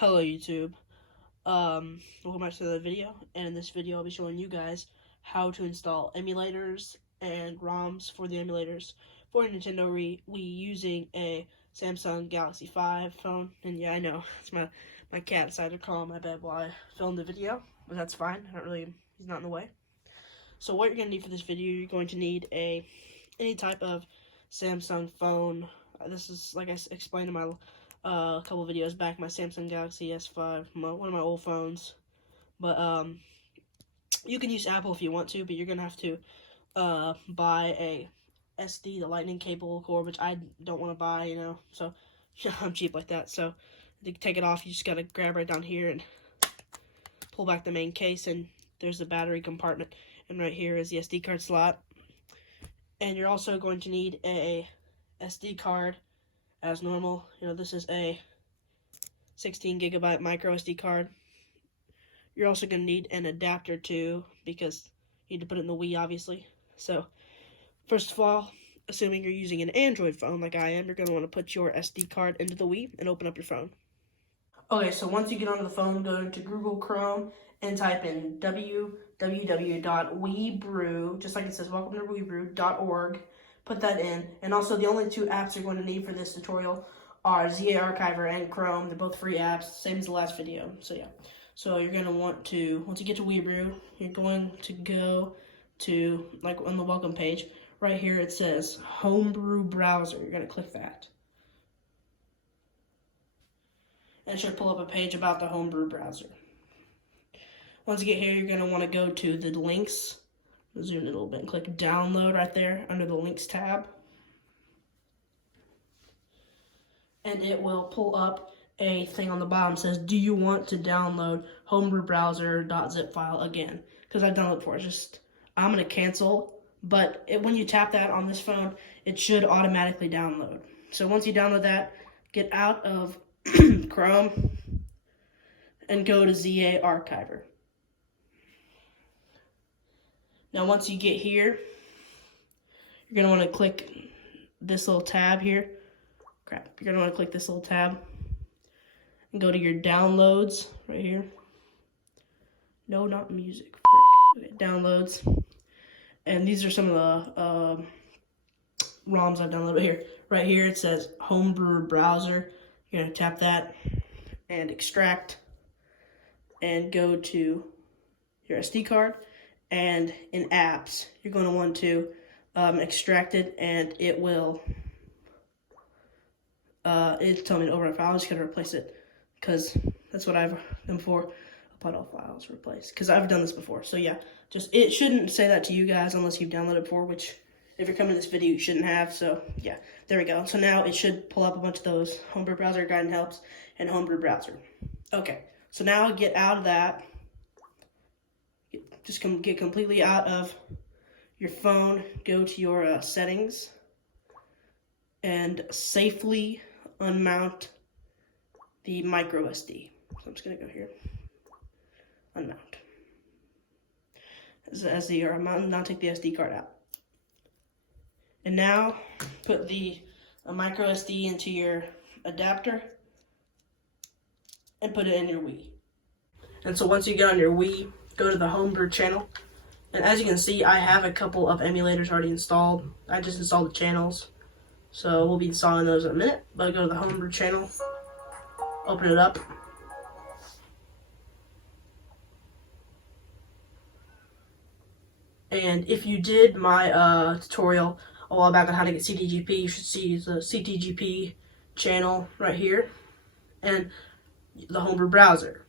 Hello YouTube. Welcome back to the video, and in this video I'll be showing you guys how to install emulators and ROMs for the emulators for Nintendo Wii using a Samsung Galaxy 5 phone. And yeah, I know, it's my cat decided to crawl on my bed while I filmed the video, but that's fine. He's not in the way. So what you're going to need for this video, you're going to need any type of Samsung phone. This is, like I explained in my a couple videos back, my Samsung Galaxy S5, one of my old phones. But you can use Apple if you want to, but you're gonna have to buy a SD, the lightning cable cord, which I don't want to buy, so I'm cheap like that. So to take it off, you just gotta grab right down here and pull back the main case, and there's the battery compartment, and right here is the SD card slot. And you're also going to need a SD card as normal. This is a 16 gigabyte micro SD card. You're also going to need an adapter too, because you need to put it in the Wii, obviously. So first of all, assuming you're using an Android phone like I am, you're going to want to put your SD card into the Wii and open up your phone. Okay, so once you get onto the phone, go to Google Chrome and type in www.weebrew, just like it says, welcome to weebrew.org. Put that in, and also the only two apps you're going to need for this tutorial are ZA Archiver and Chrome. They're both free apps, same as the last video. So yeah, so you're going to want to, once you get to Weebrew, you're going to go to, like on the welcome page, right here it says Homebrew Browser. You're going to click that. And it should pull up a page about the Homebrew Browser. Once you get here, you're going to want to go to the links. Zoom in a little bit and click download right there under the links tab. And it will pull up a thing on the bottom that says, do you want to download homebrewbrowser.zip file again? Because I've done it before. I'm going to cancel, but when you tap that on this phone, it should automatically download. So once you download that, get out of Chrome and go to ZA Archiver. Now, once you get here, you're going to want to click this little tab here. You're going to want to click this little tab and go to your downloads right here. No, not music. Okay, downloads. And these are some of the ROMs I've downloaded here. Right here, it says Homebrew Browser. You're going to tap that and extract and go to your SD card. And in apps, you're going to want to extract it, and it will, it's telling me to overwrite file. I'm just going to replace it, because that's what I've done before. Apply all files, replace, because I've done this before. So yeah, it shouldn't say that to you guys unless you've downloaded it before, which if you're coming to this video, you shouldn't have. So yeah, there we go. So now it should pull up a bunch of those Homebrew Browser Guide and Helps and Homebrew Browser. Okay, so now get out of that. Just get completely out of your phone, go to your settings, and safely unmount the micro SD. So I'm just going to go here, unmount. As the mount, now take the SD card out. And now put the micro SD into your adapter and put it in your Wii. And so once you get on your Wii, go to the Homebrew channel, and as you can see, I have a couple of emulators already installed. I just installed the channels, so we'll be installing those in a minute. But go to the Homebrew channel, open it up, and if you did my tutorial a while back on how to get CTGP, you should see the CTGP channel right here, and the Homebrew Browser,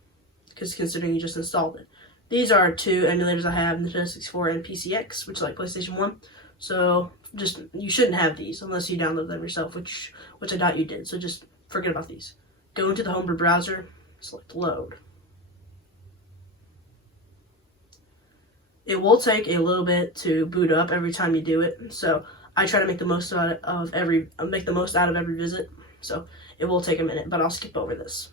because considering you just installed it. These are two emulators I have, Nintendo 64 and PCX, which is like PlayStation 1. So you shouldn't have these unless you download them yourself, which I doubt you did. So just forget about these. Go into the Homebrew Browser, select load. It will take a little bit to boot up every time you do it. So I try to make the most out of every visit. So it will take a minute, but I'll skip over this.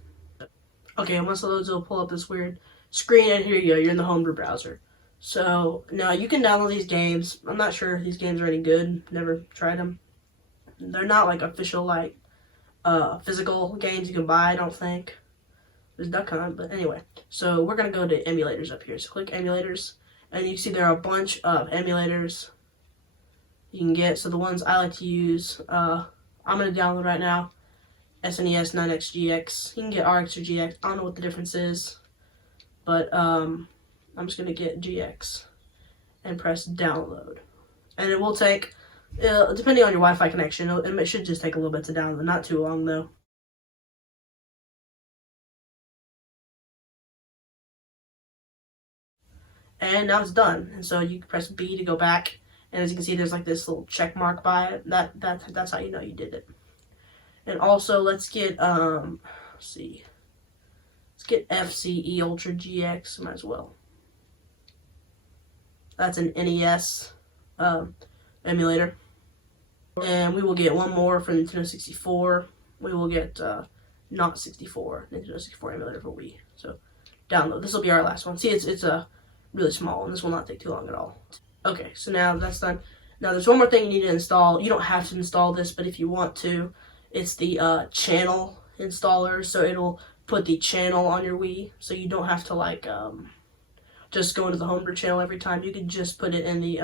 Okay, once it loads, it'll pull up this weird screen, and here you go, you're in the Homebrew Browser. So now you can download these games. I'm not sure if these games are any good, never tried them. They're not like official, like physical games you can buy, I don't think. There's Duck Hunt, but anyway. So we're going to go to emulators up here. So click emulators, and you can see there are a bunch of emulators you can get. So the ones I like to use, I'm going to download right now SNES 9X GX. You can get RX or GX. I don't know what the difference is, but I'm just going to get GX and press download. And it will take, depending on your Wi-Fi connection, it should just take a little bit to download. Not too long, though. And now it's done. And so you can press B to go back. And as you can see, there's like this little check mark by it. That's how you know you did it. And also, let's get, let's see. Let's get FCE Ultra GX, might as well. That's an NES emulator. And we will get one more for Nintendo 64. We will get not 64, Nintendo 64 emulator for Wii. So download. This will be our last one. See, it's really small, and this will not take too long at all. Okay, so now that's done. Now there's one more thing you need to install. You don't have to install this, but if you want to, it's the channel installer. So it'll put the channel on your Wii, so you don't have to like just go into the Homebrew channel every time. You can just put it in the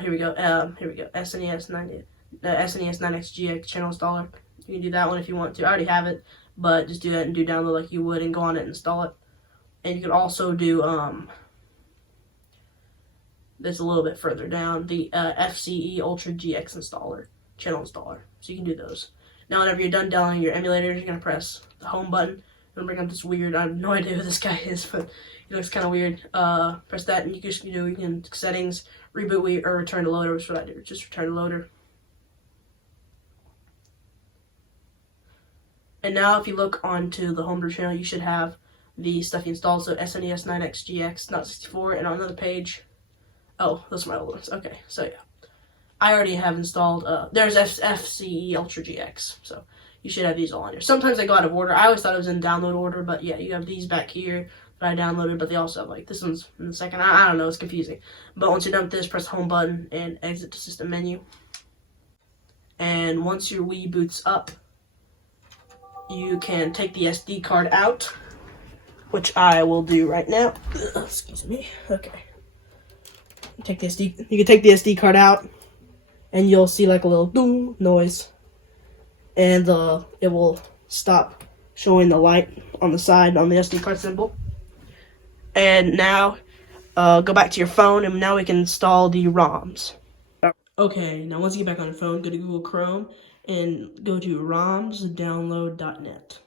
here we go, SNES 9X GX channel installer. You can do that one if you want to. I already have it, but just do that and do download like you would and go on it and install it. And you can also do this a little bit further down, the FCE Ultra GX installer, channel installer. So you can do those. Now whenever you're done downloading your emulators, you're going to press the home button. I'm going to bring up this weird, I have no idea who this guy is, but he looks kind of weird. Press that and you can settings, reboot Wii, or return to loader, which is what I do. Just return to loader. And now if you look onto the Homebrew channel, you should have the stuff you installed. So SNES 9X GX, not 64, and on another page, oh, those are my old ones. Okay, so yeah. I already have installed, there's FCE Ultra GX, so you should have these all on here. Sometimes they go out of order. I always thought it was in download order, but yeah, you have these back here that I downloaded, but they also have, like, this one's in the second. I don't know, it's confusing. But once you're done with this, press the home button and exit to system menu. And once your Wii boots up, you can take the SD card out, which I will do right now. Excuse me. Okay. You can take the SD card out, and you'll see like a little boom noise, and it will stop showing the light on the side on the SD card symbol. And now, go back to your phone, and now we can install the ROMs. Okay, now once you get back on your phone, go to Google Chrome and go to romsdownload.net.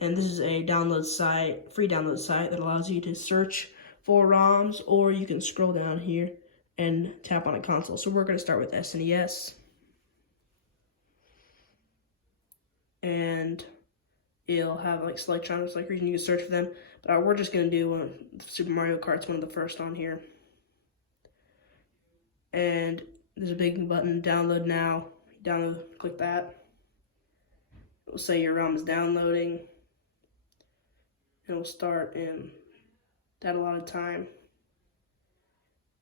And this is a download site, free download site that allows you to search for ROMs, or you can scroll down here and tap on a console. So we're going to start with SNES. And it'll have like Selectronics, like reason you can search for them. But we're just going to do Super Mario Kart's one of the first on here. And there's a big button, download now. Download, click that. It will say your ROM is downloading. It will start in that allotted time.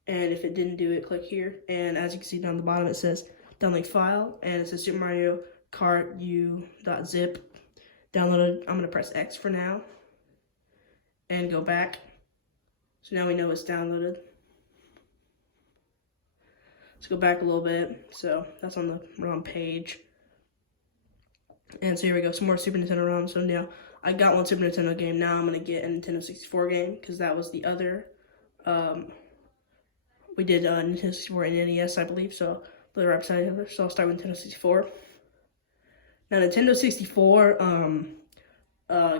And if it didn't do it, click here. And as you can see down the bottom, it says download file, and it says Super Mario Kart U.zip downloaded. I'm gonna press X for now and go back. So now we know it's downloaded. Let's go back a little bit. So that's on the ROM page. And so here we go, some more Super Nintendo ROMs. So now I got one Super Nintendo game. Now I'm gonna get a Nintendo 64 game because that was the other. We did Nintendo 64 and NES, I believe. So they're right beside each other. So I'll start with Nintendo 64. Now Nintendo 64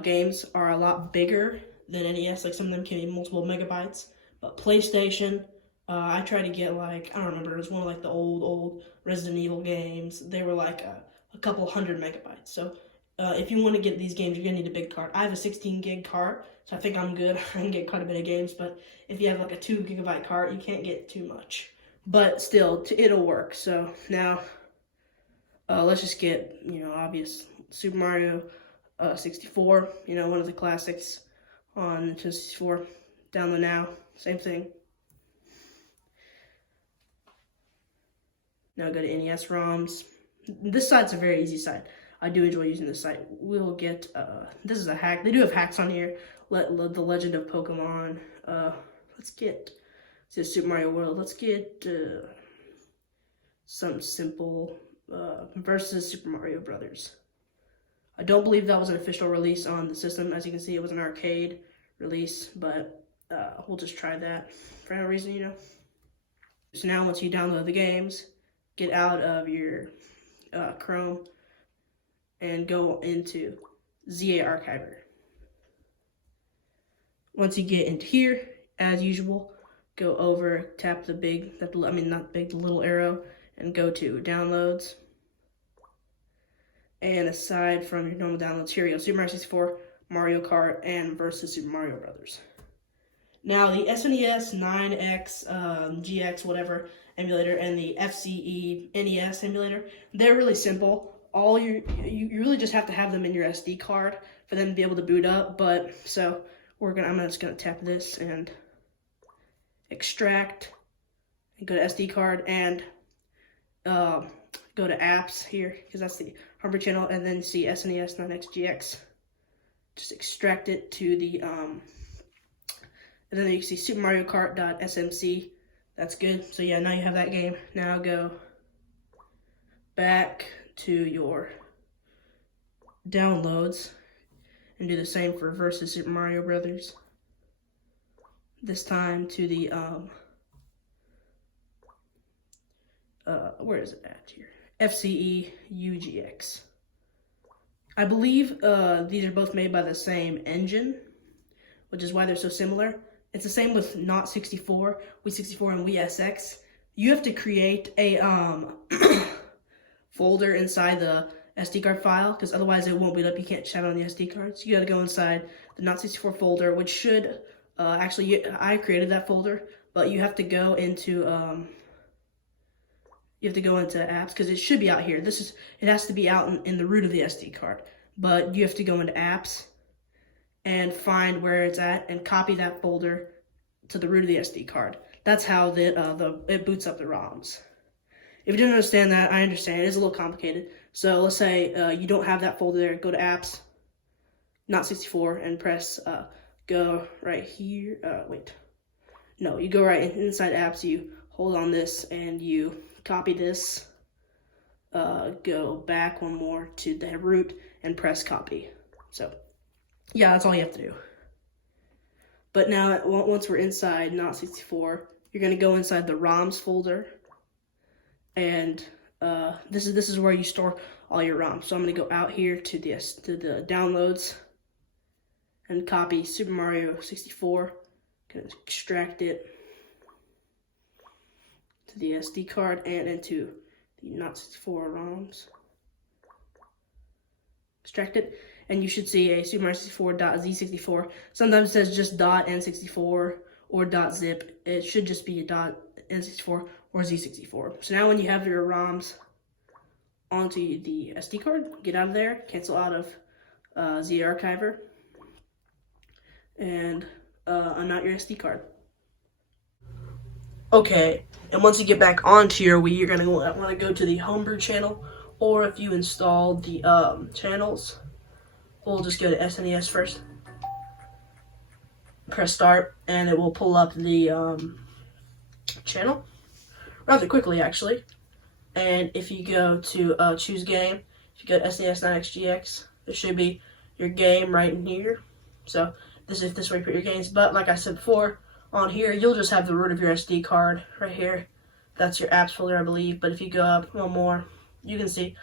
games are a lot bigger than NES. Like some of them can be multiple megabytes. But PlayStation, I tried to get like, I don't remember, it was one of like the old Resident Evil games. They were like a couple 100 megabytes. So if you want to get these games, you're going to need a big card. I have a 16 gig card, so I think I'm good. I can get quite a bit of games, but if you have like a 2 gigabyte card, you can't get too much. But still, it'll work. So now, let's just get, obvious Super Mario 64, one of the classics on Nintendo 64. Download now, same thing. Now go to NES ROMs. This site's a very easy site. I do enjoy using this site. We'll get, this is a hack. They do have hacks on here. The Legend of Pokemon. Let's get Super Mario World. Let's get something simple. Versus Super Mario Brothers. I don't believe that was an official release on the system. As you can see, it was an arcade release, but we'll just try that for no reason, you know. So now once you download the games, get out of your Chrome and go into ZA Archiver. Once you get into here, as usual, go over, tap the big, the little arrow, and go to Downloads. And aside from your normal downloads, here we go, Super Mario 64, Mario Kart, and versus Super Mario Brothers. Now, the SNES 9X, GX, whatever, emulator, and the FCE NES emulator, they're really simple. You really just have to have them in your SD card for them to be able to boot up. But so I'm just gonna tap this and extract, and go to SD card and go to apps here because that's the Homebrew channel, and then see SNES 9X GX. Just extract it to the and then you can see Super Mario Kart.smc. That's good. So yeah, now you have that game. Now go back to your downloads and do the same for versus Super Mario Brothers. This time to the where is it at here? FCE UGX. I believe these are both made by the same engine, which is why they're so similar. It's the same with Not 64, Wii 64, and Wii SX. You have to create a folder inside the SD card file, because otherwise it won't boot up. You can't have it on the SD card. So you gotta go inside the Not 64 folder, which should, actually, I created that folder, but you have to go into, apps, because it should be out here. It has to be out in the root of the SD card, but you have to go into apps and find where it's at and copy that folder to the root of the SD card. That's how it boots up the ROMs. If you didn't understand that, I understand. It is a little complicated. So let's say you don't have that folder there. Go to apps, Not 64, and press go right here. You go right inside apps. You hold on this and you copy this. Go back one more to the root and press copy. So yeah, that's all you have to do. But now, once we're inside Not 64, you're going to go inside the ROMs folder, and this is where you store all your ROMs. So I'm going to go out here to the downloads and copy Super Mario 64. Going to extract it to the SD card and into the Not 64 ROMs. Extract it. And you should see a Super Mario 64.z64. Sometimes it says just .n64 or .zip. It should just be a .n64 or z64. So now when you have your ROMs onto the SD card, get out of there, cancel out of Z Archiver, and unmount your SD card. Okay, and once you get back onto your Wii, you're going to want to go to the Homebrew channel, or if you installed the channels, we'll just go to SNES first. Press start, and it will pull up the channel rather quickly, actually. And if you go to choose game, if you go to SNES 9X GX, there should be your game right in here. So this is where you put your games. But like I said before, on here you'll just have the root of your SD card right here. That's your apps folder, I believe. But if you go up one more, you can see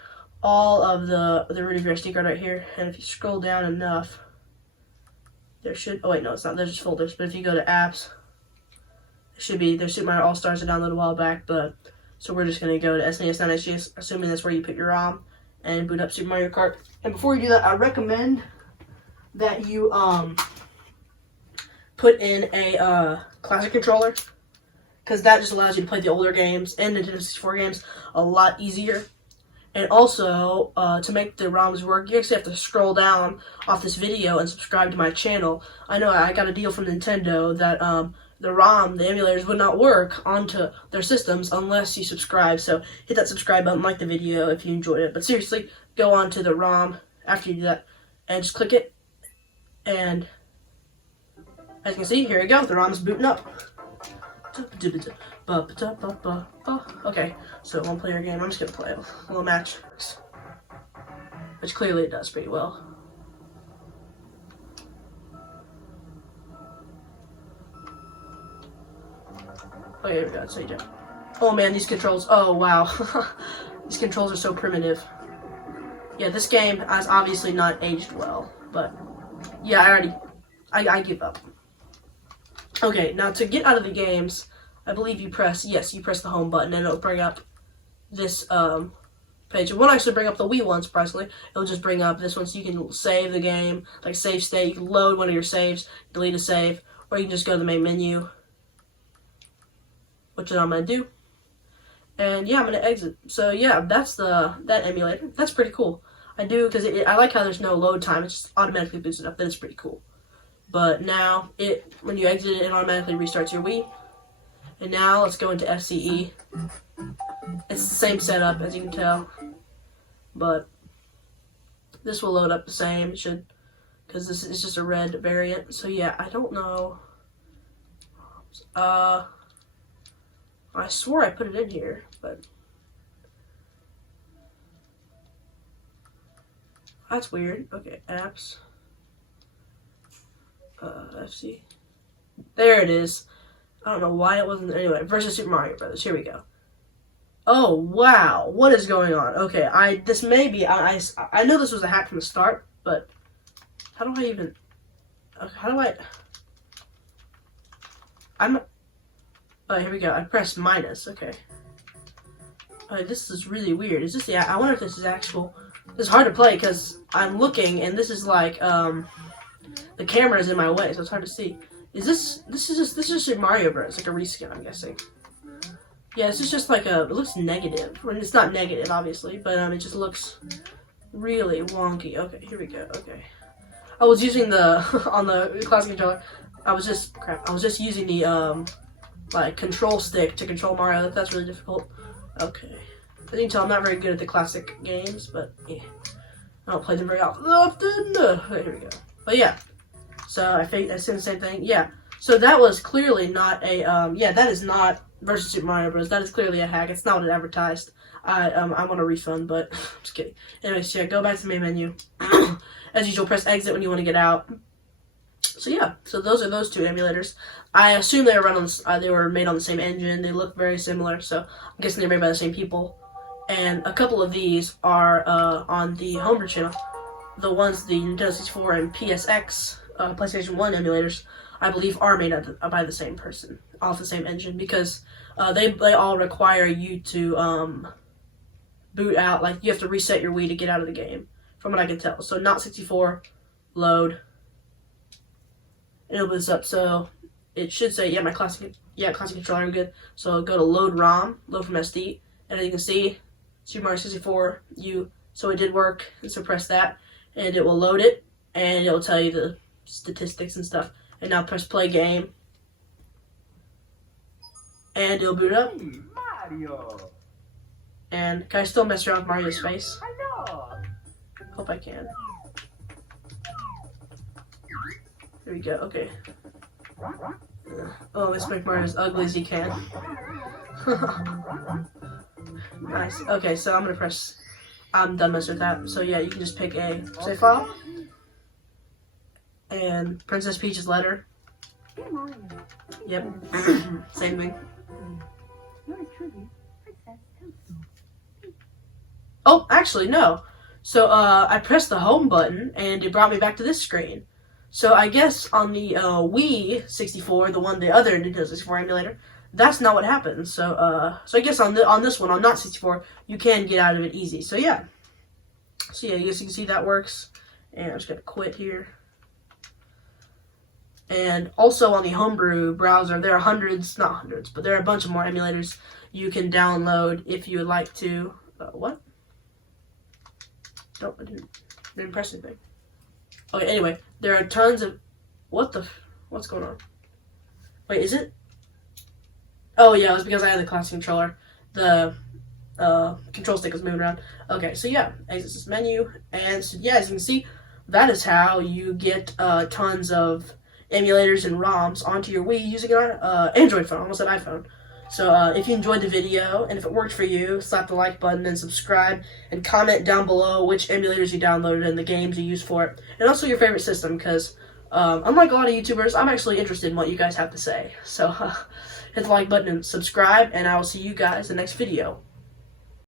all of the root of your SD card right here, and if you scroll down enough, there should, oh wait, no, it's not, there's just folders, but if you go to apps, it should be, there's Super Mario All-Stars I downloaded a while back, but, so we're just going to go to SNES 9X, assuming that's where you put your ROM, and boot up Super Mario Kart. And before you do that, I recommend that you, put in a, classic controller, because that just allows you to play the older games and Nintendo 64 games a lot easier. And also, to make the ROMs work, you actually have to scroll down off this video and subscribe to my channel. I know I got a deal from Nintendo that the emulators would not work onto their systems unless you subscribe. So hit that subscribe button, like the video if you enjoyed it. But seriously, go go on to the ROM after you do that, and just click it, and as you can see, here we go, the ROM is booting up. Okay, so one player game, I'm just gonna play a little match, which clearly it does pretty well. Okay, here we go, so you do. Oh man, these controls, oh wow. These controls are so primitive. Yeah, this game has obviously not aged well, but yeah, I give up. Okay, now to get out of the games, I believe you press the home button and it'll bring up this page. It won't actually bring up the Wii one, surprisingly. It'll just bring up this one so you can save the game, like save state. You can load one of your saves, delete a save, or you can just go to the main menu, which is what I'm going to do. And yeah, I'm going to exit. So yeah, that's that emulator. That's pretty cool. I do, because I like how there's no load time. It just automatically boots it up. That is pretty cool. But now, when you exit it, it automatically restarts your Wii. And now, let's go into FCE. It's the same setup, as you can tell. But this will load up the same. It should, because this is just a red variant. So yeah, I don't know. I swore I put it in here, but that's weird. Okay, apps. FC. There it is. I don't know why it wasn't. Anyway, versus Super Mario Brothers. Here we go. Oh wow, what is going on? Okay, this may be. I know this was a hack from the start, but how do I even? How do I? Oh, here we go. I pressed minus. Okay. This is really weird. Is this? Yeah, I wonder if this is actual. It's hard to play because I'm looking, and this is like the camera is in my way, so it's hard to see. Is this is just Super Mario Bros. Like a reskin, I'm guessing. Yeah, this is just like it looks negative. I mean, it's not negative, obviously, but it just looks really wonky. Okay, here we go. Okay. I was using on the classic controller. I was just using the like control stick to control Mario. That's really difficult. Okay. As you can tell, I'm not very good at the classic games, but yeah. I don't play them very often. Okay, here we go. But yeah. So I think I said the same thing. Yeah. So that was clearly not a that is not versus Super Mario Bros. That is clearly a hack. It's not what it advertised. I want a refund, but I'm just kidding. Anyways, yeah, go back to the main menu. As usual, press exit when you want to get out. So yeah, so those are those two emulators. I assume they were made on the same engine. They look very similar, so I'm guessing they're made by the same people. And a couple of these are on the Homebrew channel. The ones, the Nintendo 64 and PSX, PlayStation 1 emulators, I believe are made by the same person, off the same engine, because they all require you to boot out. Like, you have to reset your Wii to get out of the game, from what I can tell. So not 64, load, and it'll boot this up. So it should say, yeah, classic controller, I'm good. So go to load ROM, load from SD, and as you can see, Super Mario 64, so it did work, and so press that, and it will load it, and it'll tell you the statistics and stuff. And now press play game, and it'll boot up. Mario. And can I still mess around with Mario's face? Hello. Hope I can. There we go. Okay. Oh, let's make Mario as ugly as he can. Nice. Okay, so I'm gonna press. I'm done messing with that. So yeah, you can just pick a save file. And Princess Peach's letter. Yep. Same thing. Oh, actually, no. So, I pressed the home button, and it brought me back to this screen. So, I guess on the Wii 64, the other Nintendo 64 emulator, that's not what happened. So, I guess on this one, on not 64, you can get out of it easy. So, yeah. So, yeah, I guess you can see that works. And I'm just going to quit here. And also on the Homebrew Browser, there are not hundreds, but there are a bunch of more emulators you can download if you would like to. What? No, I didn't press anything. Okay, anyway, there are tons of... What's going on? Wait, is it? Oh, yeah, it was because I had the classic controller. control stick is moving around. Okay, so yeah, exit this menu, and so, yeah, as you can see, that is how you get tons of emulators and ROMs onto your Wii using an Android phone, almost an iPhone. So if you enjoyed the video, and if it worked for you, slap the like button and subscribe, and comment down below which emulators you downloaded and the games you used for it, and also your favorite system, because unlike a lot of YouTubers, I'm actually interested in what you guys have to say. So hit the like button and subscribe, and I will see you guys in the next video.